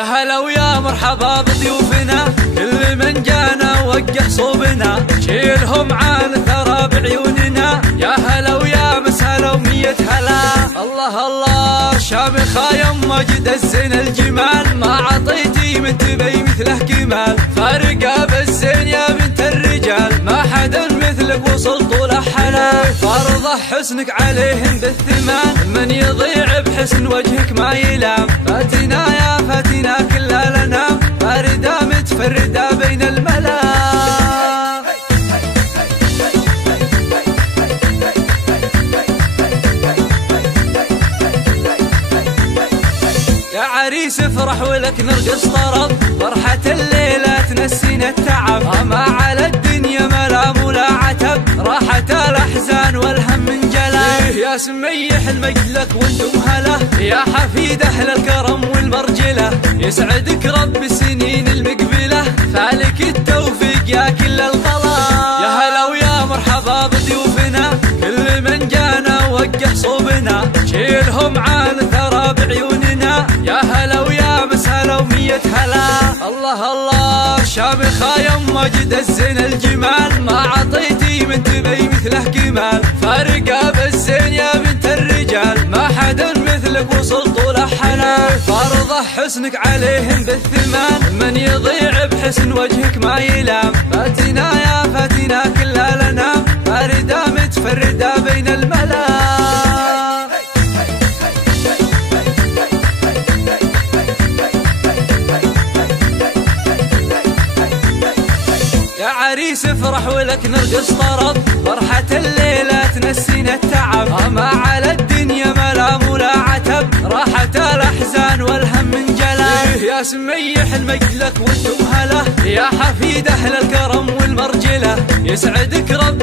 يا هلا ويا مرحبا بضيوفنا، كل من جانا وقح صوبنا، شيلهم عن ثرى بعيوننا. يا هلا ويا مسهلا ومية هلا. الله الله شامخة يما جد الزين الجمال، ما عطيتي من تبي مثله كمال، فارقة بالزين يا بنت الرجال، ما حدا مثلك وصل طول حلا. فارضة حسنك عليهم بالثمان، من يضيع بحسن وجهك ما يلام. فاتنا يا فاتنا كلها لنا، فاردة متفردة بين الملا. يا عريس افرح ولك نرقص طرب، فرحة الليلة تنسينا التعب، ما على الدنيا ملام ولا عتب، راحة الأحزان والهم انجلى. يا سميح المجد لك وانتم هلا، يا حفيد أهل الكرم والمرجلة، يسعدك رب السنين المقبلة، فالك التوفيق يا كل الغلا. يا هلا ويا مرحبا بضيوفنا، كل من جانا وقح صوبنا، شيلهم عن ثرى بعيوننا. يا هلا ويا مسهلا ومية هلا. الله الله شامخة يما جد الزين الجمال، ما عطيتي من تبي مثله كمال، فارقة بالزين يا بنت الرجال، ما حدا مثلك وصل طول حلا. فارضة حسنك عليهم بالثمان، من يضيع بحسن وجهك ما يلام. فاتنا يا فاتنا كلها لنا، فاردة متفردة بين الملا. يا عريس افرح ولك نرقص طرب، فرحة الليلة تنسينا التعب، ما على الدنيا ملام ولا عتب، راحة الأحزان والهم انجلى. يا سميح المجد لك وانتم هلا، يا حفيد أهل الكرم والمرجلة، يسعدك رب